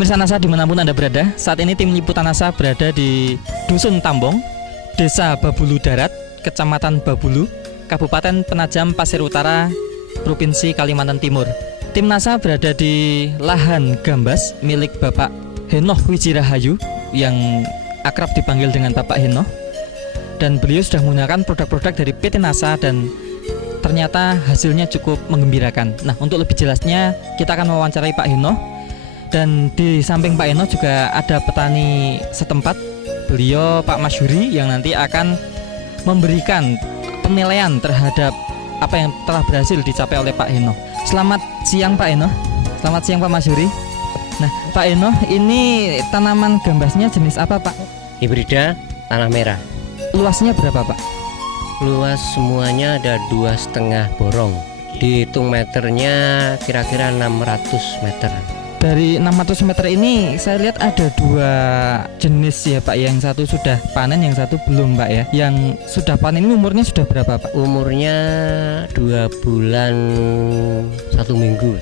Pemirsa NASA dimanapun Anda berada, saat ini tim liputan NASA berada di Dusun Tambong, Desa Babulu Darat, Kecamatan Babulu, Kabupaten Penajam Pasir Utara, Provinsi Kalimantan Timur. Tim NASA berada di lahan gambas milik Bapak Henoh Wijirahayu yang akrab dipanggil dengan Bapak Henoh. Dan beliau sudah menggunakan produk-produk dari PT NASA dan ternyata hasilnya cukup menggembirakan. Nah, untuk lebih jelasnya kita akan mewawancarai Pak Henoh. Dan di samping Pak Henoh juga ada petani setempat, beliau Pak Masyuri, yang nanti akan memberikan penilaian terhadap apa yang telah berhasil dicapai oleh Pak Henoh. Selamat siang Pak Henoh. Selamat siang Pak Masyuri. Nah Pak Henoh, ini tanaman gambasnya jenis apa Pak? Hibrida tanah merah. Luasnya berapa Pak? Luas semuanya ada 2,5 borong. Dihitung meternya kira-kira 600 meter. Dari 600 meter ini saya lihat ada 2 jenis ya Pak. Yang satu sudah panen, yang satu belum Pak ya. Yang sudah panen ini umurnya sudah berapa Pak? Umurnya 2 bulan 1 minggu.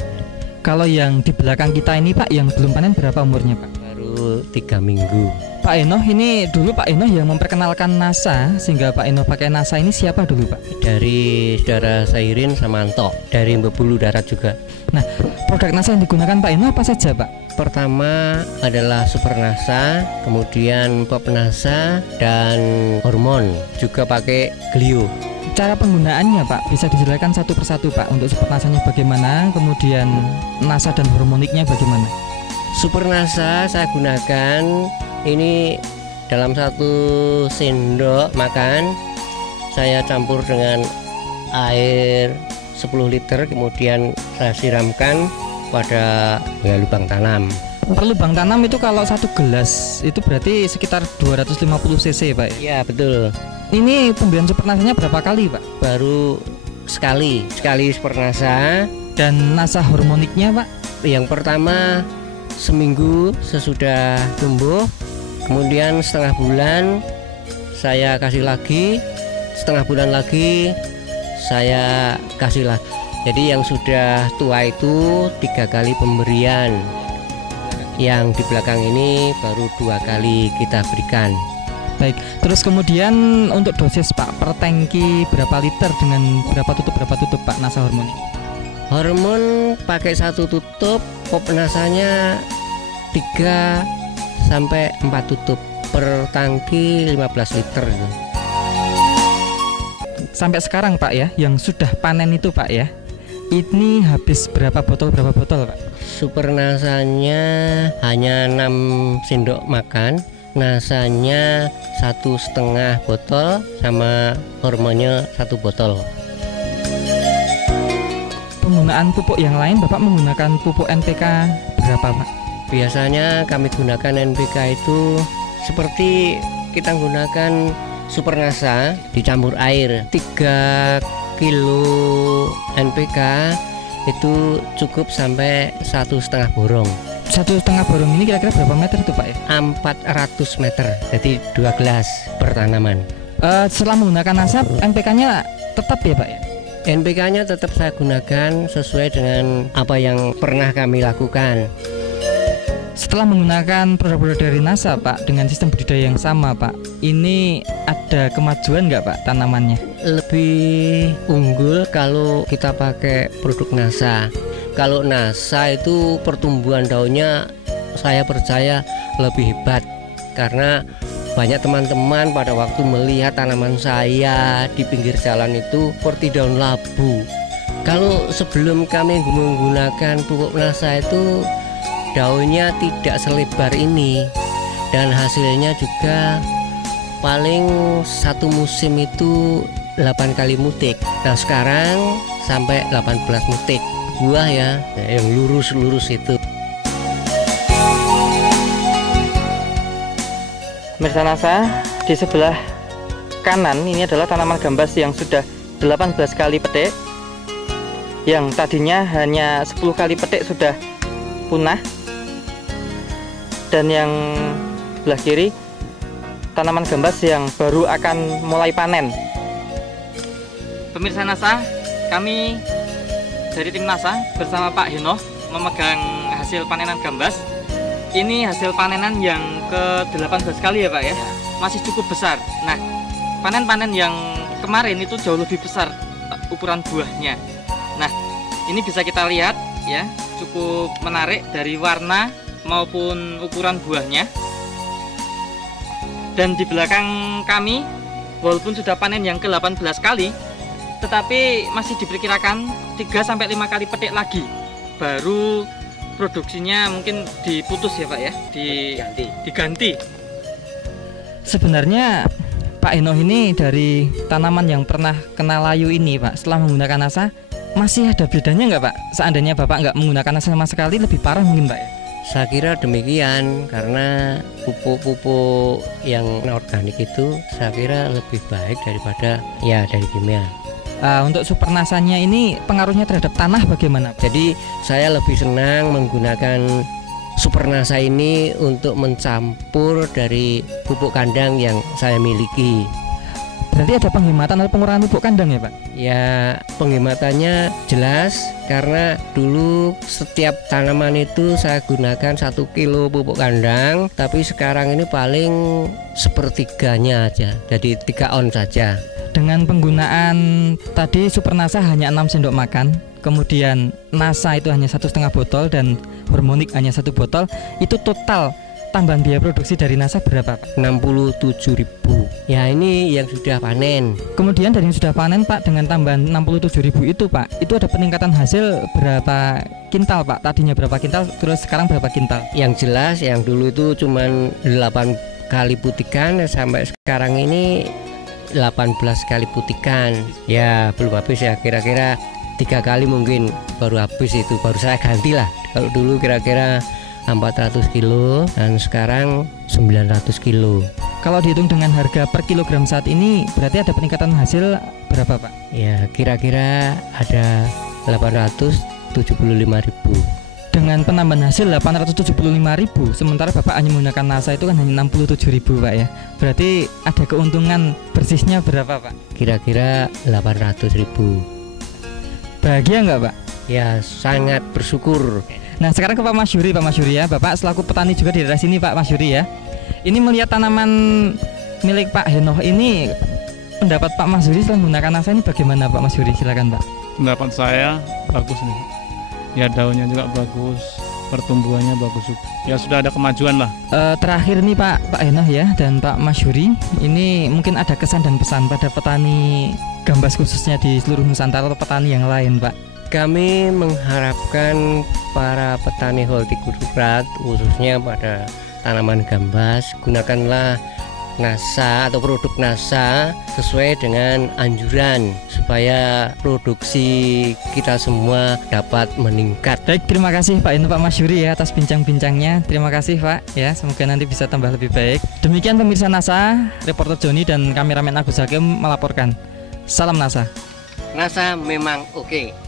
Kalau yang di belakang kita ini Pak, yang belum panen berapa umurnya Pak? Baru 3 minggu. Pak Henoh, ini dulu Pak Henoh yang memperkenalkan NASA, sehingga Pak Henoh pakai NASA ini siapa dulu Pak? Dari saudara Sairin sama Anto, dari Babulu Darat juga. Nah, produk NASA yang digunakan Pak Henoh apa saja Pak? Pertama adalah Super NASA, kemudian Pop NASA, dan hormon. Juga pakai Glio. Cara penggunaannya Pak, bisa dijelaskan satu persatu Pak. Untuk Super NASA-nya bagaimana, kemudian NASA dan hormoniknya bagaimana? Super NASA saya gunakan ini dalam 1 sendok makan saya campur dengan air 10 liter, kemudian saya siramkan pada lubang tanam. Per lubang tanam itu kalau 1 gelas itu berarti sekitar 250 cc Pak? Iya betul. Ini pemberian Super NASA-nya berapa kali Pak? Baru sekali Super NASA. Dan NASA hormoniknya Pak? Yang pertama seminggu sesudah tumbuh, kemudian setengah bulan saya kasih lagi, setengah bulan lagi saya kasih lagi. Jadi yang sudah tua itu 3 kali pemberian, yang di belakang ini baru 2 kali kita berikan. Baik, terus kemudian untuk dosis Pak, per tangki berapa liter dengan berapa tutup Pak NASA hormonik? Hormon pakai 1 tutup, pop nasanya 3 sampai 4 tutup per tangki 15 liter itu. Sampai sekarang Pak ya, yang sudah panen itu Pak ya, ini habis berapa botol Pak? Super nasanya hanya 6 sendok makan, nasanya 1,5 botol, sama hormonnya 1 botol. Penggunaan pupuk yang lain Bapak menggunakan pupuk NPK berapa Pak? Biasanya kami gunakan NPK itu seperti kita gunakan Super NASA dicampur air. 3 kilo NPK itu cukup sampai 1,5 borong. 1,5 borong ini kira-kira berapa meter itu Pak ya? 400 meter, jadi 2 gelas per tanaman. Setelah menggunakan NASA, NPK-nya tetap ya Pak ya? NPK-nya tetap saya gunakan sesuai dengan apa yang pernah kami lakukan. Setelah menggunakan produk-produk dari NASA Pak, dengan sistem budidaya yang sama Pak, ini ada kemajuan nggak Pak tanamannya? Lebih unggul kalau kita pakai produk NASA. Kalau NASA itu pertumbuhan daunnya saya percaya lebih hebat, karena banyak teman-teman pada waktu melihat tanaman saya di pinggir jalan itu seperti daun labu. Kalau sebelum kami menggunakan pupuk NASA itu daunnya tidak selebar ini, dan hasilnya juga paling 1 musim itu 8 kali mutik. Nah sekarang sampai 18 mutik buah ya, yang lurus-lurus itu. Pemirsa NASA, di sebelah kanan ini adalah tanaman gambas yang sudah 18 kali petik, yang tadinya hanya 10 kali petik sudah punah. Dan yang sebelah kiri tanaman gambas yang baru akan mulai panen. Pemirsa NASA, kami dari tim NASA bersama Pak Henoh memegang hasil panenan gambas ini hasil panenan yang ke-18 kali ya Pak ya? Masih cukup besar. Nah, panen-panen yang kemarin itu jauh lebih besar ukuran buahnya. Nah, ini bisa kita lihat ya, cukup menarik dari warna maupun ukuran buahnya. Dan di belakang kami, walaupun sudah panen yang ke-18 kali, tetapi masih diperkirakan 3-5 kali petik lagi baru produksinya mungkin diputus ya Pak ya, diganti. Sebenarnya Pak Enoh ini dari tanaman yang pernah kena layu ini Pak, setelah menggunakan NASA masih ada bedanya nggak Pak? Seandainya Bapak nggak menggunakan NASA sama sekali, lebih parah mungkin Pak ya? Saya kira demikian, karena pupuk-pupuk yang organik itu saya kira lebih baik daripada ya dari kimia. Untuk super nasanya ini pengaruhnya terhadap tanah bagaimana? Jadi saya lebih senang menggunakan super nasa ini untuk mencampur dari pupuk kandang yang saya miliki. Berarti ada penghematan atau pengurangan pupuk kandang ya Pak? Ya, penghematannya jelas, karena dulu setiap tanaman itu saya gunakan 1 kilo pupuk kandang, tapi sekarang ini paling sepertiganya aja, jadi 3 on saja. Dengan penggunaan tadi super nasa hanya 6 sendok makan, kemudian nasa itu hanya 1,5 botol dan hormonik hanya 1 botol, itu total tambahan biaya produksi dari nasa berapa Pak? 67.000. Ya, ini yang sudah panen. Kemudian dari yang sudah panen Pak, dengan tambahan 67.000 itu Pak, itu ada peningkatan hasil berapa kintal Pak? Tadinya berapa kintal, terus sekarang berapa kintal? Yang jelas yang dulu itu cuman 8 kali putikan, sampai sekarang ini 18 kali putikan. Ya belum habis ya, kira-kira 3 kali mungkin baru habis, itu baru saya ganti lah. Kalau dulu kira-kira 400 kilo dan sekarang 900 kilo. Kalau dihitung dengan harga per kilogram saat ini, berarti ada peningkatan hasil berapa Pak? Ya kira-kira ada 875.000. Dengan penambahan hasil 875.000, sementara Bapak hanya menggunakan NASA itu kan hanya 67.000 Pak ya. Berarti ada keuntungan bersihnya berapa Pak? Kira-kira 800.000. Bahagia nggak Pak? Ya sangat bersyukur. Nah sekarang ke Pak Masyuri ya. Bapak selaku petani juga di daerah sini Pak Masyuri ya. Ini melihat tanaman milik Pak Enoh ini, pendapat Pak Masyuri setelah menggunakan NASA ini bagaimana Pak Masyuri? Silakan Pak. Pendapat saya bagus nih. Ya daunnya juga bagus, pertumbuhannya bagus. Ya sudah ada kemajuan lah. Terakhir nih Pak Enoh ya dan Pak Masyuri, ini mungkin ada kesan dan pesan pada petani gambas khususnya di seluruh Nusantara atau petani yang lain Pak. Kami mengharapkan para petani hortikultura khususnya pada tanaman gambas, gunakanlah NASA atau produk NASA sesuai dengan anjuran supaya produksi kita semua dapat meningkat. Baik, terima kasih Pak Enoh, Pak Masyuri ya atas bincang-bincangnya. Terima kasih Pak ya, semoga nanti bisa tambah lebih baik. Demikian pemirsa NASA, reporter Joni dan kameramen Agus Hakim melaporkan. Salam NASA. NASA memang oke.